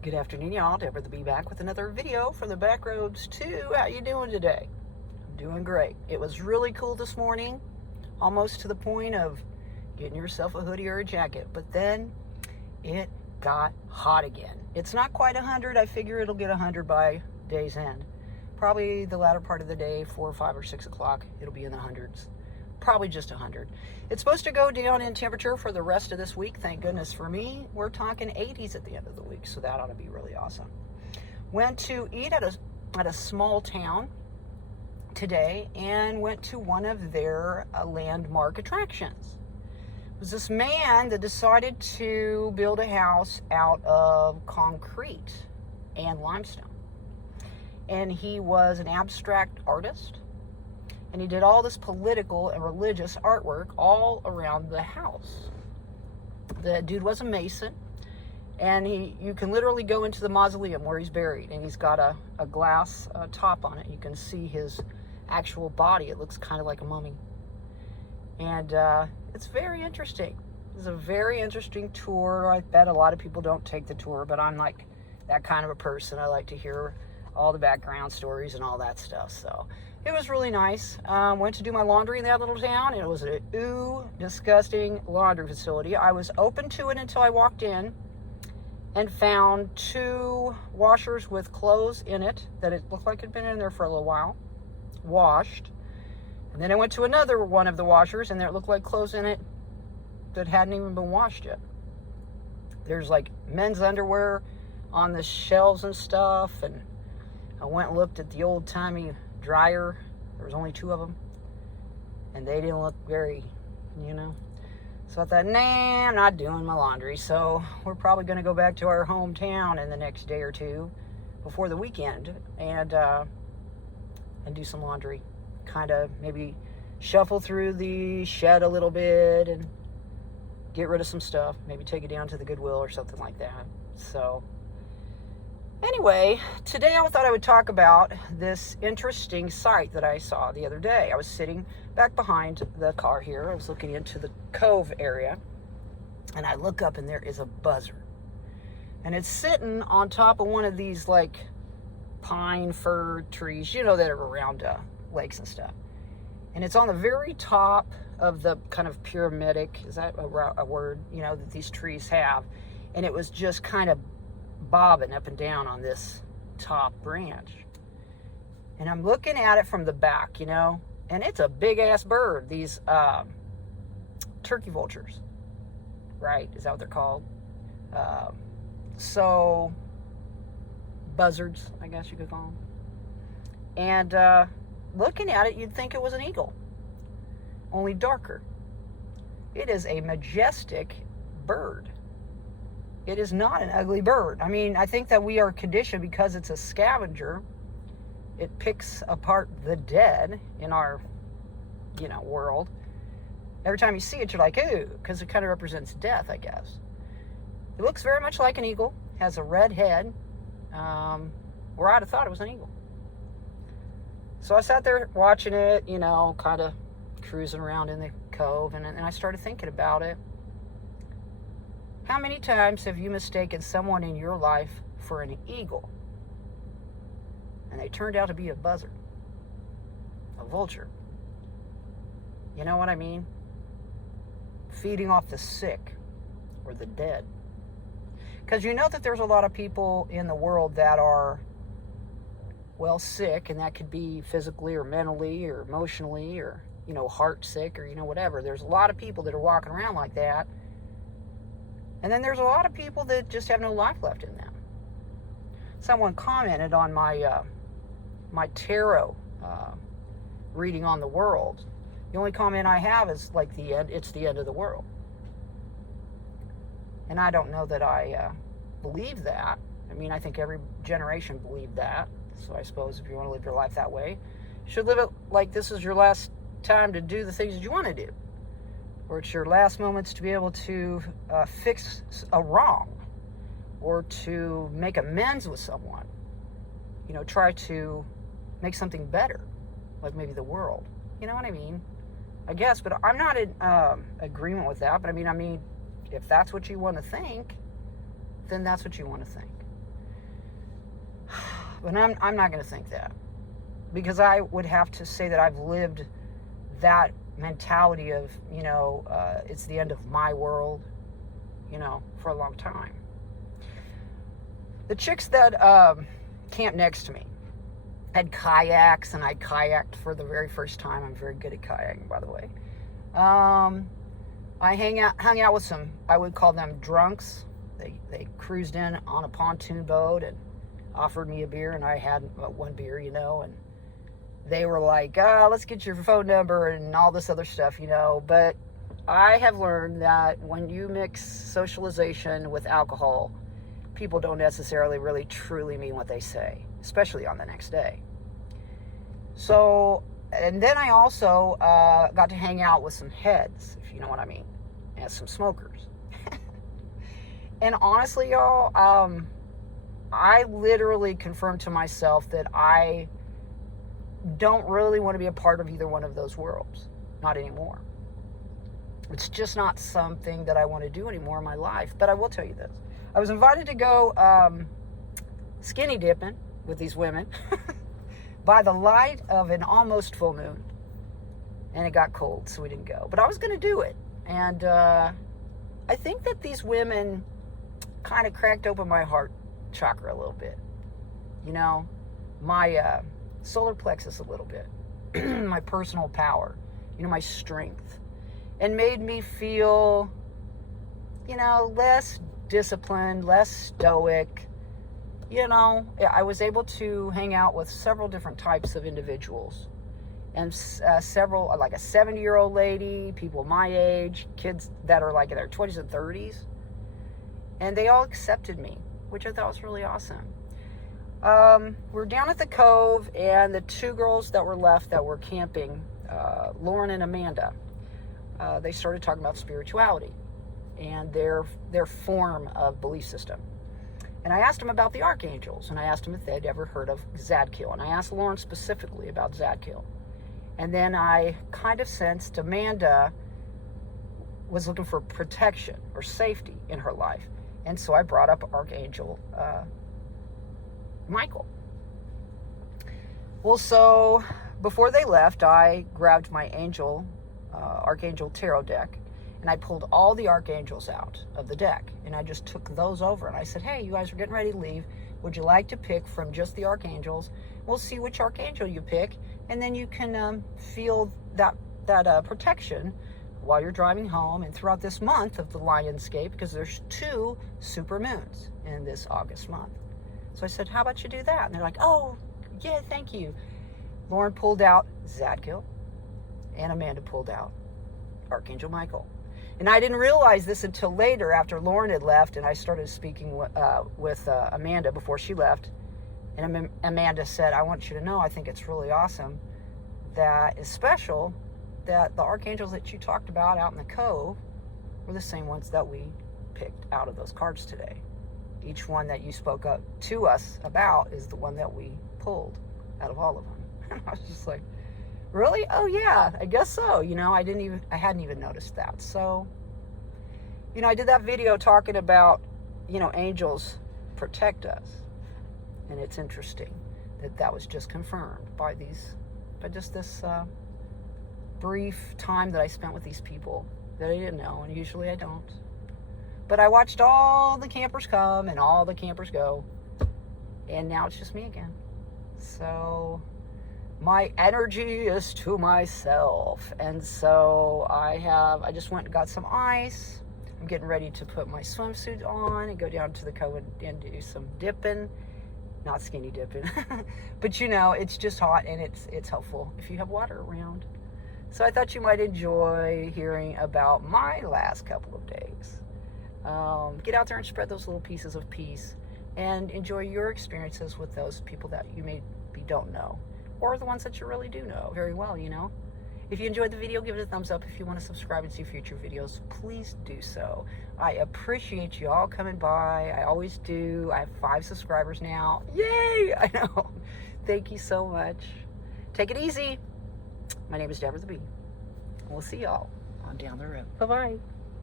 Good afternoon, y'all. Deborah the Bee back with another video from the back roads too. How you doing today? I'm doing great. It was really cool this morning, almost to the point of getting yourself a hoodie or a jacket. But then it got hot again. It's not quite 100. I figure it'll get 100 by day's end. Probably the latter part of the day, 4 or 5 or 6 o'clock, it'll be in the hundreds. Probably just 100. It's supposed to go down in temperature for the rest of this week. Thank goodness for me. We're talking 80s at the end of the week, so that ought to be really awesome. Went to eat at a small town today and went to one of their landmark attractions. It was this man that decided to build a house out of concrete and limestone. And he was an abstract artist. And he did all this political and religious artwork all around the house. The dude was a Mason, and you can literally go into the mausoleum where he's buried, and he's got a glass top on it. You can see his actual body. It looks kind of like a mummy. And it's very interesting. It's a very interesting tour. I bet a lot of people don't take the tour, but I'm like that kind of a person. I like to hear all the background stories and all that stuff. So it was really nice. Went to do my laundry in that little town. It was a disgusting laundry facility. I was open to it until I walked in and found 2 washers with clothes in it that it looked like it had been in there for a little while, washed. And then I went to another one of the washers, and there looked like clothes in it that hadn't even been washed yet. There's like men's underwear on the shelves and stuff, and I went and looked at the old-timey dryer. There was only 2 of them, and they didn't look very, So I thought, nah, I'm not doing my laundry. So we're probably going to go back to our hometown in the next day or 2 before the weekend and do some laundry. Kind of maybe shuffle through the shed a little bit and get rid of some stuff. Maybe take it down to the Goodwill or something like that. So anyway, today I thought I would talk about this interesting sight that I saw the other day. I was sitting back behind the car here. I was looking into the cove area, and I look up, and there is a buzzard. And it's sitting on top of one of these, like, pine fir trees, that are around lakes and stuff. And it's on the very top of the kind of pyramidic, is that a word, that these trees have. And it was just kind of bobbing up and down on this top branch. And I'm looking at it from the back, and it's a big ass bird. These turkey vultures, right? Is that what they're called? So buzzards, I guess you could call them. And looking at it, you'd think it was an eagle, only darker. It is a majestic bird. It is not an ugly bird. I mean, I think that we are conditioned because it's a scavenger. It picks apart the dead in our, world. Every time you see it, you're like, ooh, because it kind of represents death, I guess. It looks very much like an eagle. Has a red head. Where I'd have thought it was an eagle. So I sat there watching it, kind of cruising around in the cove, and I started thinking about it. How many times have you mistaken someone in your life for an eagle, and they turned out to be a buzzard, a vulture? You know what I mean? Feeding off the sick or the dead. Because you know that there's a lot of people in the world that are, sick, and that could be physically or mentally or emotionally or, heart sick or, whatever. There's a lot of people that are walking around like that. And then there's a lot of people that just have no life left in them. Someone commented on my my tarot reading on the world. The only comment I have is like it's the end of the world. And I don't know that I believe that. I mean, I think every generation believed that. So I suppose if you want to live your life that way, you should live it like this is your last time to do the things that you want to do. Or it's your last moments to be able to fix a wrong, or to make amends with someone. Try to make something better, like maybe the world. You know what I mean? I guess, but I'm not in agreement with that. But I mean, if that's what you want to think, then that's what you want to think. But I'm not going to think that, because I would have to say that I've lived that mentality of, it's the end of my world, for a long time. The chicks that camped next to me had kayaks, and I kayaked for the very first time. I'm very good at kayaking, by the way. I hung out with some, I would call them drunks. They cruised in on a pontoon boat and offered me a beer, and I had one beer, and they were like, let's get your phone number and all this other stuff, But I have learned that when you mix socialization with alcohol, people don't necessarily really truly mean what they say, especially on the next day. So, and then I also got to hang out with some heads, if you know what I mean, and some smokers. And honestly, y'all, I literally confirmed to myself that I don't really want to be a part of either one of those worlds. Not anymore. It's just not something that I want to do anymore in my life. But I will tell you this. I was invited to go skinny dipping with these women by the light of an almost full moon. And it got cold, so we didn't go. But I was going to do it. And I think that these women kind of cracked open my heart chakra a little bit. My solar plexus a little bit. My personal power. My strength. And made me feel, less disciplined, less stoic. I was able to hang out with several different types of individuals. And several, like a 70-year-old lady, people my age, kids that are like in their 20s and 30s. And they all accepted me, which I thought was really awesome. We're down at the cove, and the two girls that were left that were camping, Lauren and Amanda, they started talking about spirituality and their form of belief system. And I asked them about the archangels, and I asked them if they'd ever heard of Zadkiel. And I asked Lauren specifically about Zadkiel. And then I kind of sensed Amanda was looking for protection or safety in her life. And so I brought up Archangel Michael. Well, so before they left, I grabbed my Archangel Tarot deck, and I pulled all the archangels out of the deck, and I just took those over, and I said, hey, you guys are getting ready to leave. Would you like to pick from just the archangels? We'll see which archangel you pick, and then you can feel that protection while you're driving home and throughout this month of the Lionscape, because there's 2 super moons in this August month. So I said, how about you do that? And they're like, oh, yeah, thank you. Lauren pulled out Zadkiel, and Amanda pulled out Archangel Michael. And I didn't realize this until later, after Lauren had left, and I started speaking with Amanda before she left. And Amanda said, I want you to know, I think it's really awesome that is special that the archangels that you talked about out in the cove were the same ones that we picked out of those cards today. Each one that you spoke up to us about is the one that we pulled out of all of them. And I was just like, really? Oh yeah, I guess so. I hadn't even noticed that. So, I did that video talking about, angels protect us. And it's interesting that was just confirmed by just this brief time that I spent with these people that I didn't know, and usually I don't. But I watched all the campers come and all the campers go, and now it's just me again. So my energy is to myself, and so I just went and got some ice. I'm getting ready to put my swimsuit on and go down to the cove and do some dipping. Not skinny dipping, but it's just hot, and it's helpful if you have water around. So I thought you might enjoy hearing about my last couple of days. Get out there and spread those little pieces of peace, and enjoy your experiences with those people that you maybe don't know, or the ones that you really do know very well. If you enjoyed the video, give it a thumbs up. If you want to subscribe and see future videos, please do so. I appreciate you all coming by. I always do. I have 5 subscribers now. Yay! I know. Thank you so much. Take it easy. My name is Deborah the Bee. We'll see y'all on down the road. Bye-bye.